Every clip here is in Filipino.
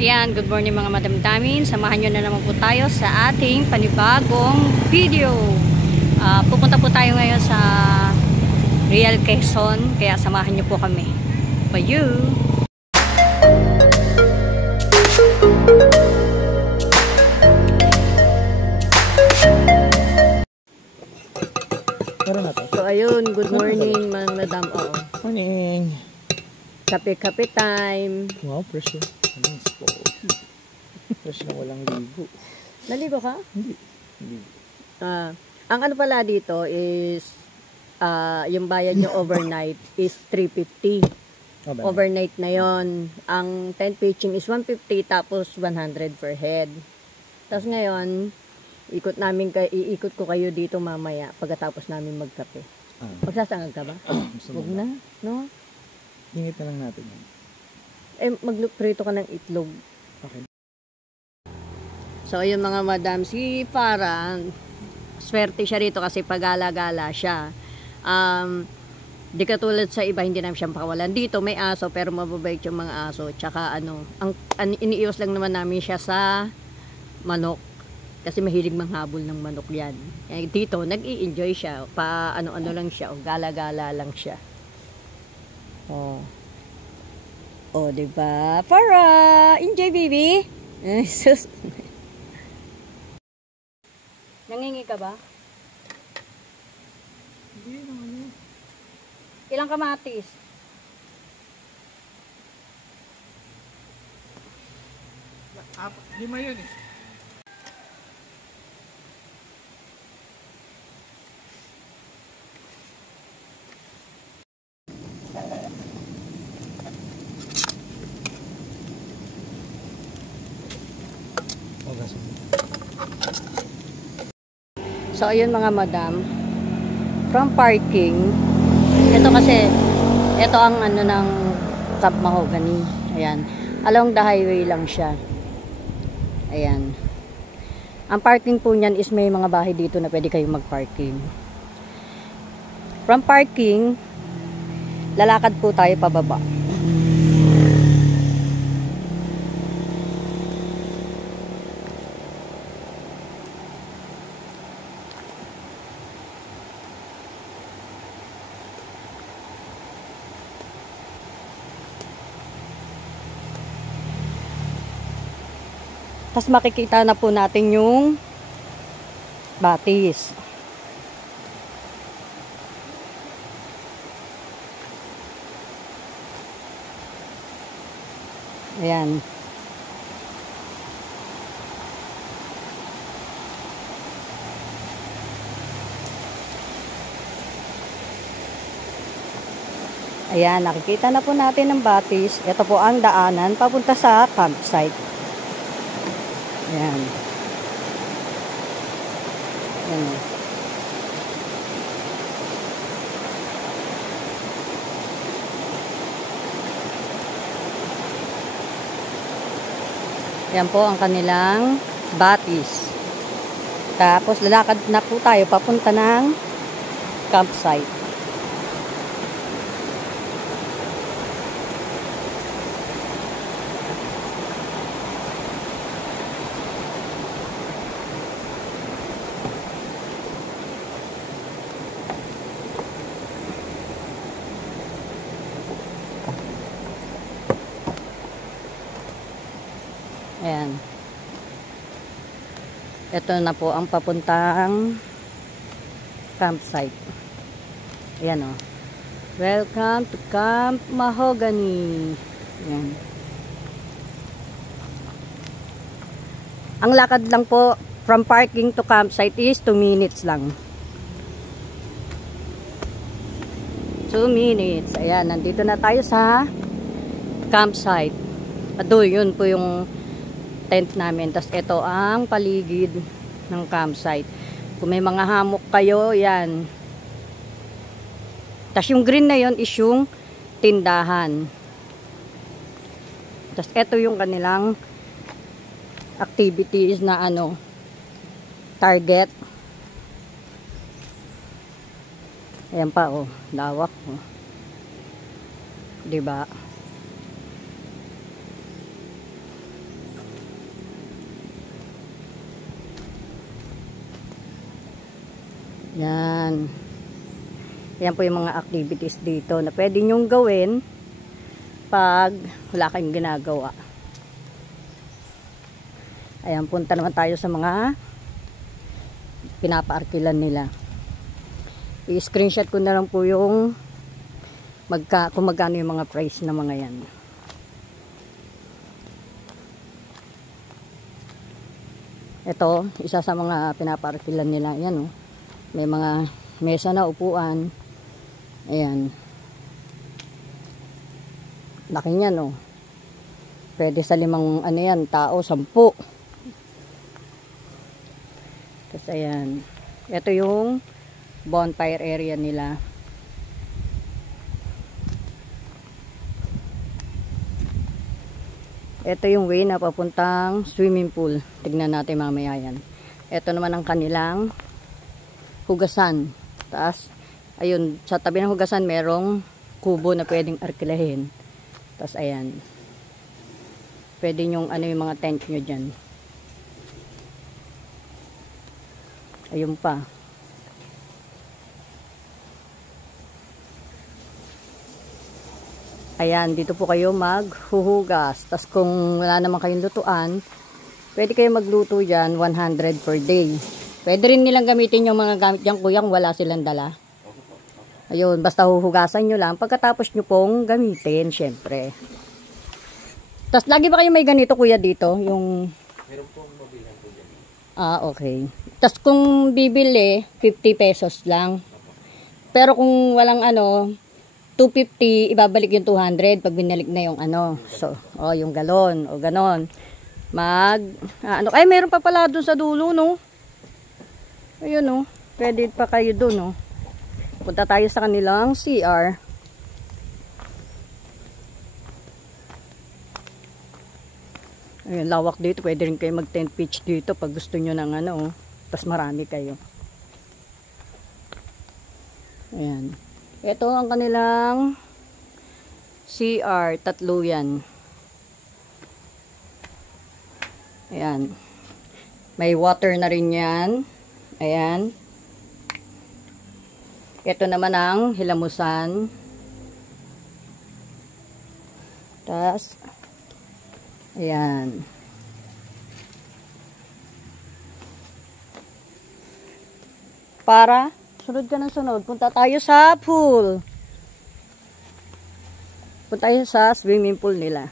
Ayan, good morning mga madamdamin. Samahan nyo na naman po tayo sa ating panibagong video. Pupunta po tayo ngayon sa Real Quezon, kaya samahan nyo po kami. Bayu! So ayun, good morning mga madam. Morning! Kape-kape time. Wow, fresh yun. Fresh na walang ligo. Naligo ka? Hindi. Ang ano pala dito is yung bayad nyo overnight is 350. Overnight na yon. Ang tent pitching is 150 tapos 100 per head. Tapos ngayon, iikot ko kayo dito mamaya pagkatapos namin magkape. Magsasangag ka ba? Huwag na, no? Ingit na lang natin yan. Magprito ka ng itlog. Okay. So, ayun mga madam, si Farah, swerte siya rito kasi pagala-gala siya. Di katulad sa iba, hindi namin siyang pakawalan. Dito may aso, pero mababait yung mga aso. Tsaka iniiwas lang naman namin siya sa manok. Kasi mahilig manghabol ng manok yan. Dito, nag-i-enjoy siya. Ano-ano lang siya. Gala-gala lang siya. Oh, diba? Farah! Enjoy, baby! Sus! Nangingi ka ba? Hindi naman. Ilang kamatis? Lima yun eh. So, ayun mga madam, from parking, ito ang ano ng Camp Mahogany. Ayan. Along the highway lang siya. Ayan. Ang parking po niyan is may mga bahay dito na pwede kayong mag-parking. From parking, lalakad po tayo pababa. Tapos makikita na po natin yung batis. Ayan. Ayan, nakikita na po natin ang batis. Ito po ang daanan papunta sa campsite. Ayan. Ayan. Ayan po ang kanilang batis. Tapos lalakad na po tayo papunta ng campsite. Ayan. Ito na po ang papuntang campsite. Ayan o. Welcome to Camp Mahogany. Ayan. Ang lakad lang po from parking to campsite is 2 minutes lang. 2 minutes. Ayan, nandito na tayo sa campsite. Yun po yung tent namin. Tapos ito ang paligid ng campsite. Kung may mga hammock kayo, yan. Tapos yung green na yon is yung tindahan. Tapos ito yung kanilang activities na target. Ayan pa lawak. Diba? Yan. Yan po yung mga activities dito na pwede nyong gawin pag wala kayong ginagawa. Ayan, punta naman tayo sa mga pinapaarkilan nila. I-screenshot ko na lang po yung kung magkano yung mga price na mga yan. Ito, isa sa mga pinapaarkilan nila. Yan, oh. May mga mesa na, upuan. Ayan. Laki niyan, oh. Pwede sa 5 ano yan, tao, 10. Tapos ayan. Ito yung bonfire area nila. Ito yung way na papuntang swimming pool. Tignan natin mamaya yan. Ito naman ang kanilang hugasan. Taas, ayun, sa tabi ng hugasan merong kubo na pwedeng arkilahin. Tapos ayan. Pwede nyong ano yung mga tent nyo dyan. Ayun pa. Ayan, dito po kayo maghuhugas. Tapos kung wala naman kayong lutuan, pwede kayo magluto dyan, 100 per day. Pwede rin nilang gamitin yung mga gamit dyan, kuya, kung wala silang dala. Ayun, basta huhugasan nyo lang. Pagkatapos nyo pong gamitin, syempre. Tapos lagi ba kayo may ganito, kuya, dito? Yung... Meron pong mobilan po dyan. Ah, okay. Tapos kung bibili, 50 pesos lang. Pero kung walang ano... 250, ibabalik yung 200 pag binalik na yung ano. So, oh, yung galon o ganon. Ay, meron pa pala doon sa dulo, no? Ayun, no? Pwede pa kayo doon, no? Punta tayo sa kanilang CR. Ayun, lawak dito. Pwede rin kayo mag-tent pitch dito pag gusto nyo ng ano, oh. Tapos marami kayo. Ayan. Ito ang kanilang CR, 3 yan. Ayan. May water na rin yan. Ayan. Ito naman ang hilamusan. Tapos, ayan. Para sunod ka ng sunod. Punta tayo sa pool. Punta tayo sa swimming pool nila.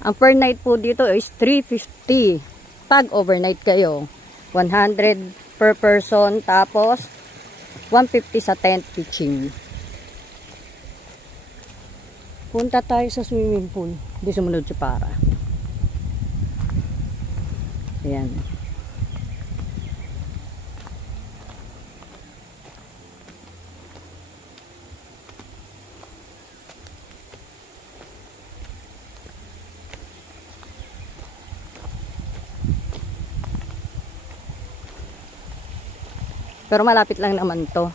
Ang per night po dito is 350. Pag overnight kayo, 100 per person. Tapos, 150 sa tent pitching. Punta tayo sa swimming pool. Hindi sumunod si Para. Ayan. Pero malapit lang naman to.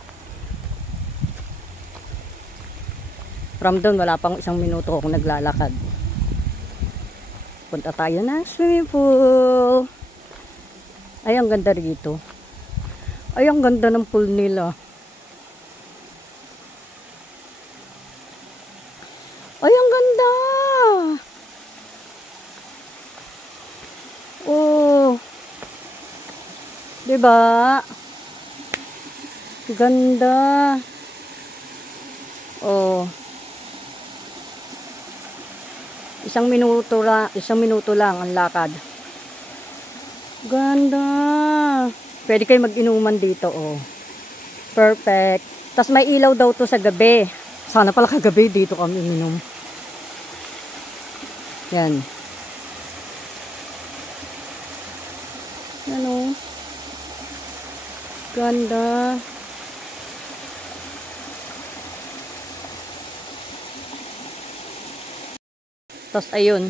From doon, wala pang 1 minuto akong naglalakad. Punta tayo na swimming pool. Ay, ang ganda rito. Ay, ang ganda ng pool nila. Ay, ang ganda. Oh. Diba? Ganda. Oh. 1 minuto lang ang lakad. Ganda. Pwede kayo mag-inuman dito, oh. Perfect. Tapos may ilaw daw to sa gabi. Sana pala kagabi dito kami inom. Yan. Ano? Ganda. Tapos ayun,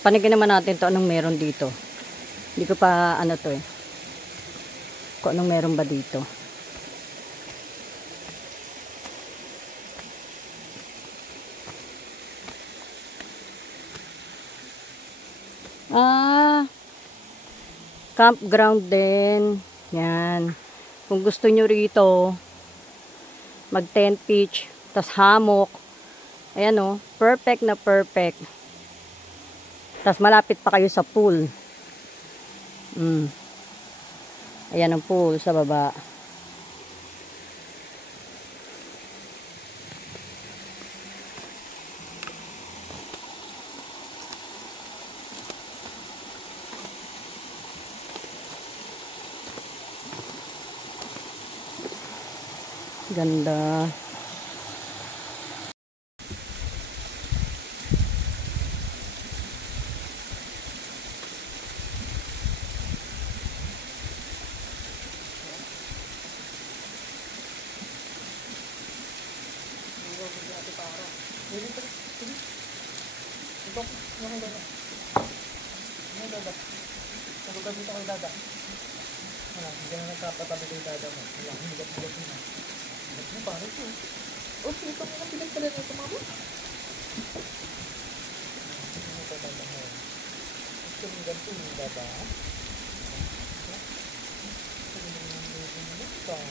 panigin naman natin to anong meron dito. Hindi ko pa ano to eh. Kung anong meron ba dito. campground din. Yan. Kung gusto nyo rito, mag tent pitch, tas hammock. Ayan o, perfect na perfect. Tas malapit pa kayo sa pool. Ayan ang pool sa baba. Ganda.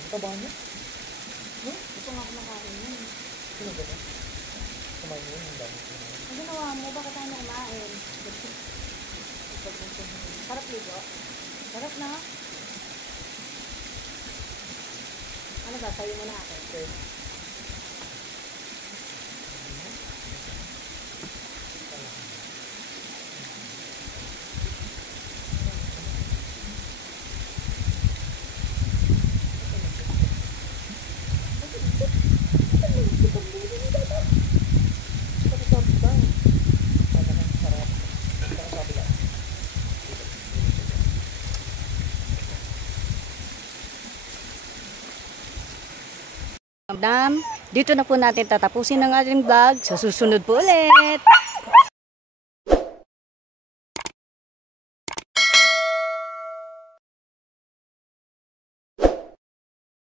Kabanya? Gusto nga kumakain yun. Sino ba? Kumain mo yun, ang dami. Ang ginawa mo, bakit tayo na kumain? Sarap ligo. Sarap na. Ano ba? Sayo mo na ako. Okay. Dito na po natin tatapusin ang ating vlog. Sa susunod po ulit.